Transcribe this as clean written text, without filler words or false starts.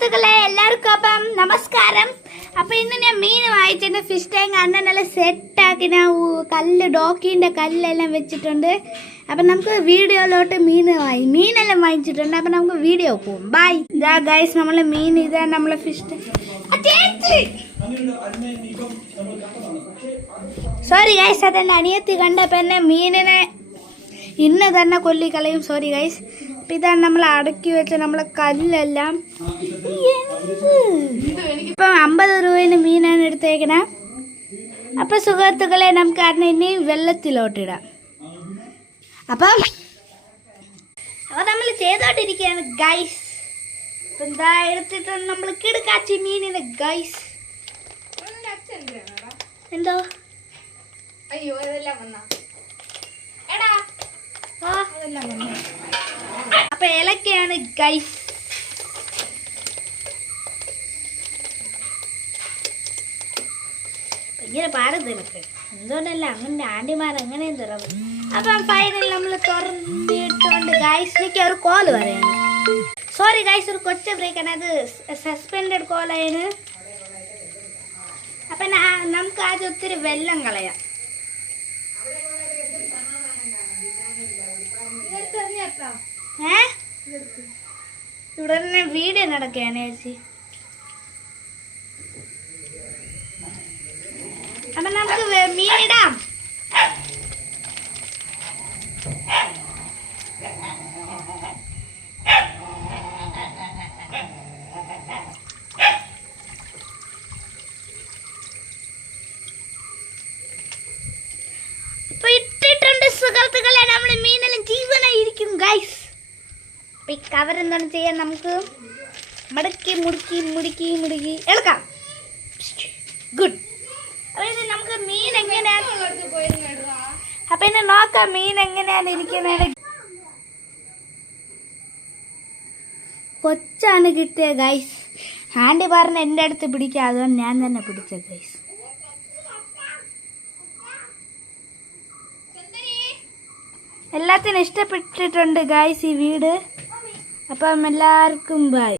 സുഹൃത്തുക്കളെ എല്ലാവർക്കും അപ്പം നമസ്കാരം. അപ്പം ഇന്ന് ഞാൻ മീൻ വാങ്ങിച്ചിട്ട് ഫിഷ് ടാങ്ക് അണ്ണൻ നല്ല സെറ്റാക്കി ഞാൻ കല്ല് ഡോക്കിൻ്റെ കല്ലെല്ലാം വെച്ചിട്ടുണ്ട്. അപ്പം നമുക്ക് വീഡിയോയിലോട്ട് മീനെല്ലാം വാങ്ങിച്ചിട്ടുണ്ട്. അപ്പം നമുക്ക് വീഡിയോ പോകും. ബൈ. ഇതാ ഗൈസ് നമ്മളെ മീൻ, ഇതാ നമ്മളെ ഫിഷ് ടാങ്ക്. സോറി ഗൈസ്, അതെൻ്റെ അനിയത്തി കണ്ടപ്പോൾ എന്നെ മീനിനെ ഇന്ന് തന്നെ കൊല്ലിക്കളയും. Sorry guys. അപ്പം ഇതാണ് നമ്മൾ അടക്കി വെച്ച നമ്മളെ കല്ലെല്ലാം. ഇപ്പം 50 രൂപേന് മീനാണ് എടുത്തേക്കണേ. അപ്പം സുഹൃത്തുക്കളെ നമുക്ക് അതിനെ ഇനി വെള്ളത്തിലോട്ടിടാം. അപ്പം നമ്മൾ ചെയ്തോണ്ടിരിക്കുകയാണ് ഗൈസ്. അപ്പം എന്താ എടുത്തിട്ടുണ്ട് നമ്മൾ കിടക്കാച്ചി മീനിനെ ഗൈസ്. എന്തോ അയ്യോ ഇതെല്ലാം വന്നാ അപ്പൊ ഏലക്കയാണ് ഗൈസ്. ഇങ്ങനെ പാടുന്നതിനൊക്കെ എന്തുകൊണ്ടല്ല അങ്ങനെ ആൻറ്റിമാർ എങ്ങനെയും തുറന്നു. അപ്പം ഫൈനൽ നമ്മൾ തുറന്നിട്ടുണ്ട് ഗൈസ്. എനിക്ക് ഒരു കോള് പറയാണ്. സോറി ഗൈസ്, ഒരു കൊച്ച ബ്രേക്കാണ്, അത് സസ്പെൻഡഡ് കോളാണ്. അപ്പം നമുക്ക് ആദ്യം ഒത്തിരി വെള്ളം കളയാം. ഇവിടെ തന്നെ വീഡിയോ നടക്കുകയാണ് ചേച്ചി. അപ്പൊ നമുക്ക് മീനിടാം. ഇപ്പൊ ഇട്ടിട്ടുണ്ട് സുഹൃത്തുക്കളെ, നമ്മള് മീനെല്ലാം ജീവനായിരിക്കും ഗൈസ്. ഈ കവർ എന്താണ് ചെയ്യാൻ, നമുക്ക് മടക്കി മുടുക്കി എടുക്കാം. ഗുഡ്. അപ്പൊ നമുക്ക് മീൻ എങ്ങനെയാണ്, അപ്പൊ ഇനി നോക്കാം മീൻ എങ്ങനെയാണ് ഇരിക്കുന്നത്. കൊച്ചാണ് കിട്ടിയ ഗൈസ്. ആൻറ്റി പറഞ്ഞ എൻ്റെ അടുത്ത് പിടിക്കുക, അതുകൊണ്ട് ഞാൻ തന്നെ പിടിച്ച ഗൈസ്. എല്ലാത്തിനും ഇഷ്ടപ്പെട്ടിട്ടുണ്ട് ഗൈസ് ഈ വീട്. അപ്പം എല്ലാവർക്കും ബൈ.